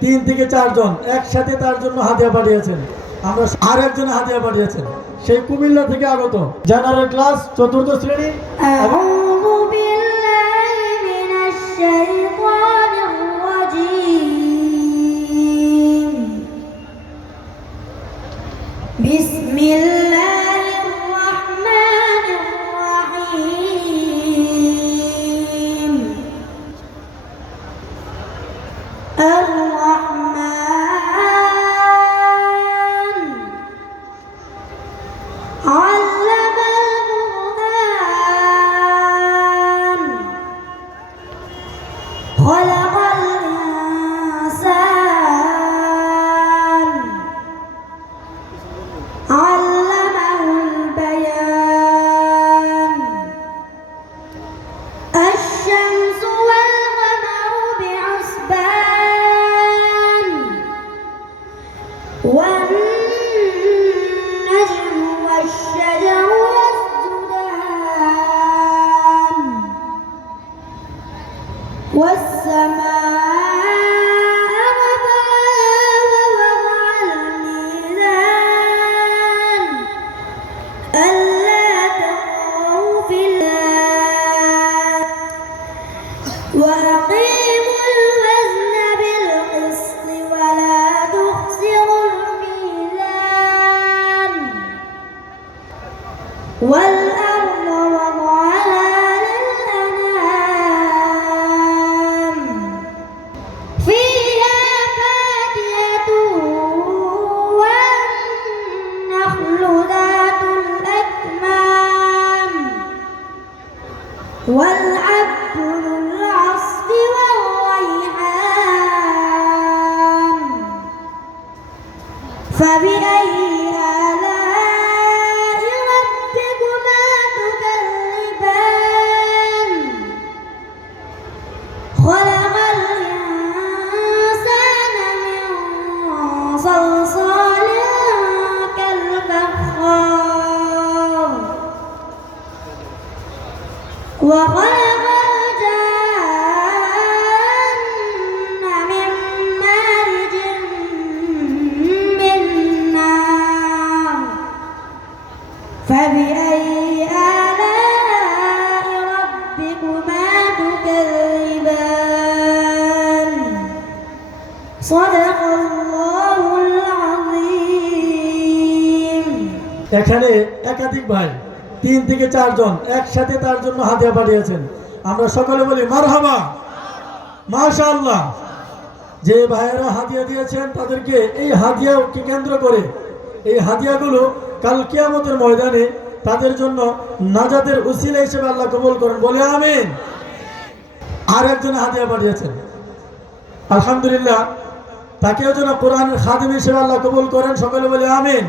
3 থেকে 4 জন একসাথে তার জন্য হাদিয়া পাঠিয়েছেন। আমরা আরেকজন হাদিয়া পাঠিয়েছেন, সেই কুমিল্লা থেকে আগত জেনারেল ক্লাস 4th শ্রেণী। আউযু বিল্লাহি মিনাশ শাইতানির রাজীম। বিসমিল্লাহির রাহমানির রাহিম। الرحمن علم القرآن خلق الإنسان علمه البيان الشمس والقمر بحسبان والنجم والشجر يسجدان والسماء رفعها ووضع الميزان ألا تطغوا في الله وأقيموا الوزن بالقسط ولا تخسروا الميزان والأرض وضعها للأنام فيها فاكهة والنخل ذات الأكمام والعبد ذو العصف والريحان فبأي آلاء ربكما تكذبان خلق الإنسان من صلصال كالفخار وخلق الجن من مارج من نار فبأي آلاء ربكما تكذبان صدق الله العظيم। এখানে একাধিক ভাই 3 থেকে 4 জন একসাথে তার জন্য হাদিয়া পাঠিয়েছেন। আমরা সকলে বলি মারহাবা, মাশাআল্লাহ। যে ভাইয়েরা হাদিয়া দিয়েছেন তাদেরকে এই হাদিয়াকে কেন্দ্র করে এই হাদিয়াগুলো কাল কিয়ামতের ময়দানে তাদের জন্য নাজাতের উসিলা হিসেবে আল্লাহ কবুল করেন, বলে আমিন। আর একজন হাদিয়া পাঠিয়েছেন, আলহামদুলিল্লাহ, তাকেও যেন কোরআনের খাদিম হিসেবে আল্লাহ কবুল করেন, সকলে বলে আমিন।